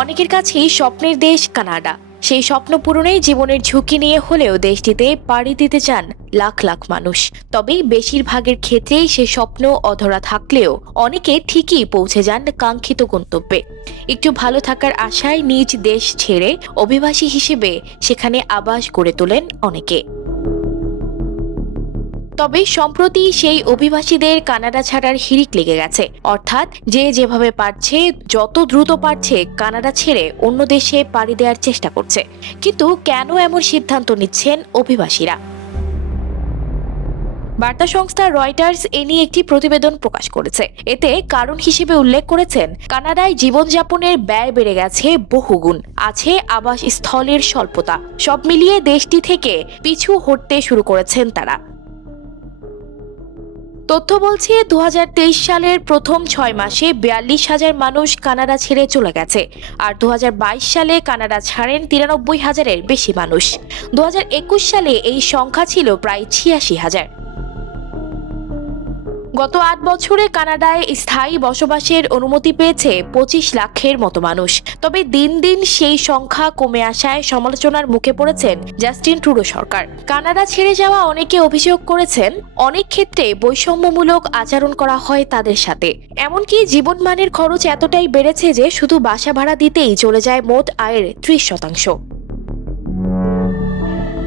অনেকের কাছেই স্বপ্নের দেশ কানাডা। সেই স্বপ্ন পূরণেই জীবনের ঝুঁকি নিয়ে হলেও দেশটিতে পাড়ি দিতে চান লাখ লাখ মানুষ। তবে বেশিরভাগের ক্ষেত্রেই সে স্বপ্ন অধরা থাকলেও অনেকে ঠিকই পৌঁছে যান কাঙ্ক্ষিত গন্তব্যে। একটু ভালো থাকার আশায় নিজ দেশ ছেড়ে অভিবাসী হিসেবে সেখানে আবাস গড়ে তোলেন অনেকে। তবে সম্প্রতি সেই অভিবাসীদের কানাডা ছাড়ার হিড়িক লেগে গেছে। অর্থাৎ যে যেভাবে পারছে, যত দ্রুত পারছে কানাডা ছেড়ে অন্য দেশে পাড়ি দেওয়ার চেষ্টা করছে। কিন্তু কেন এমন সিদ্ধান্ত নিচ্ছেন অভিবাসীরা? বার্তা সংস্থা রয়টার্স এ নিয়ে একটি প্রতিবেদন প্রকাশ করেছে। এতে কারণ হিসেবে উল্লেখ করেছেন, কানাডায় জীবনযাপনের ব্যয় বেড়ে গেছে বহুগুণ, আছে আবাস স্থলের স্বল্পতা। সব মিলিয়ে দেশটি থেকে পিছু হটতে শুরু করেছেন তারা। তথ্য বলছে 2023 সালের প্রথম 6 মাসে 42,000 মানুষ কানাডা ছেড়ে চলে গেছে। আর 2022 সালে কানাডা ছাড়েন 93,000-এর বেশি মানুষ। 2021 সালে এই সংখ্যা ছিল প্রায় 86,000। গত 8 বছরে কানাডায় স্থায়ী বসবাসের অনুমতি পেয়েছে 25 লাখের মতো মানুষ। তবে দিন দিন সেই সংখ্যা কমে আসায় সমালোচনার মুখে পড়েছেন জাস্টিন ট্রুডো সরকার। কানাডা ছেড়ে যাওয়া অনেকে অভিযোগ করেছেন, অনেক ক্ষেত্রে বৈষম্যমূলক আচরণ করা হয় তাদের সাথে। এমনকি জীবনমানের খরচ এতটাই বেড়েছে যে শুধু বাসা ভাড়া দিতেই চলে যায় মোট আয়ের 30%।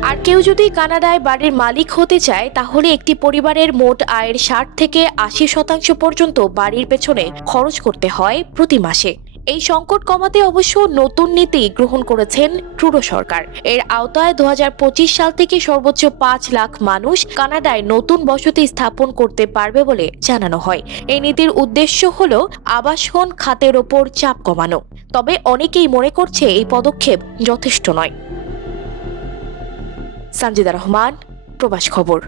আর কেউ যদি কানাডায় বাড়ির মালিক হতে চায়, তাহলে একটি পরিবারের মোট আয়ের 60 থেকে 80% পর্যন্ত বাড়ির পেছনে খরচ করতে হয় প্রতি মাসে। এই সংকট কমাতে অবশ্য নতুন নীতি গ্রহণ করেছেন ট্রুডো সরকার। এর আওতায় 2025 সাল থেকে সর্বোচ্চ 5 লাখ মানুষ কানাডায় নতুন বসতি স্থাপন করতে পারবে বলে জানানো হয়। এই নীতির উদ্দেশ্য হল আবাসন খাতের ওপর চাপ কমানো। তবে অনেকেই মনে করছে এই পদক্ষেপ যথেষ্ট নয়। সানজিদা রহমান, প্রবাস খবর।